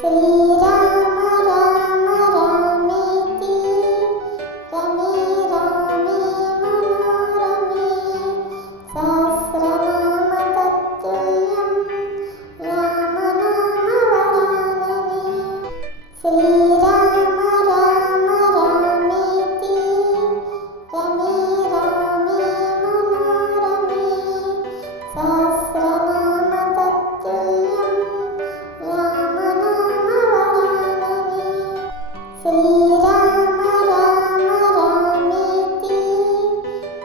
ശ്രീരാമ രാമ രാമേതി രമേ രാമേ മനോരമേ സഹസ്രനാമ തത്തുല്യം രാമനാമവരാനനേ. ശ്രീരാമ രാമ രാമേതി രമേ രാമേ മനോരമേ സഹസ്രനാമ തത്തുല്യം രാമനാമവരാനനേ. ശ്രീരാമ രാമ രാമേതി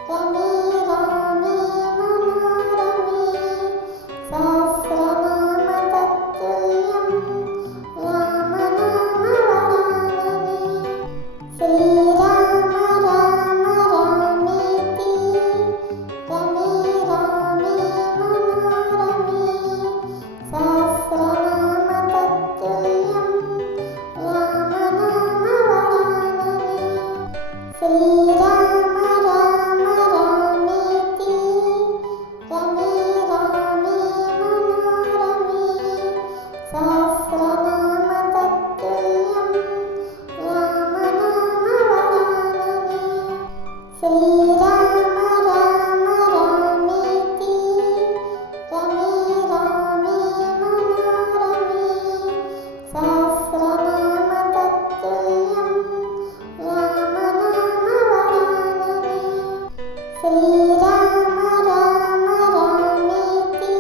രമേ രാമേ മനോരമേ സഹസ്രനാമ തത്തുല്യം രാമനാമവരാനനേ. ശ്രീരാമ രാമ രാമേതി രമേ രാമേ മനോരമേ സഹസ്രനാമ തത്തുല്യം രാമനാമവരാനനേ. ശ്രീരാമ രാമ രാമേതി രമേ രാമേ മനോരമേ സഹസ്രനാമ തത്തുല്യം രാമനാമവരാനനേ. ശ്രീരാമ രാമ രാമേതി രമേ രാമേ മനോരമേ സഹസ്രനാമ തത്തുല്യം രാമനാമവരാനനേ. ശ്രീരാമ രാമ രാമേതി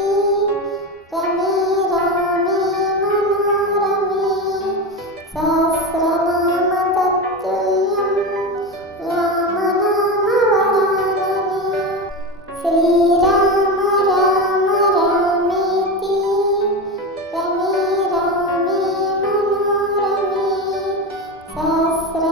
രമേ രാമേ മനോരമേ സഹസ്രനാമ തത്തുല്യം രാമനാമവരാനനേ. ശ്രീരാമ രാമ രാമേതി രമേ രാമേ മനോരമേ സഹസ്ര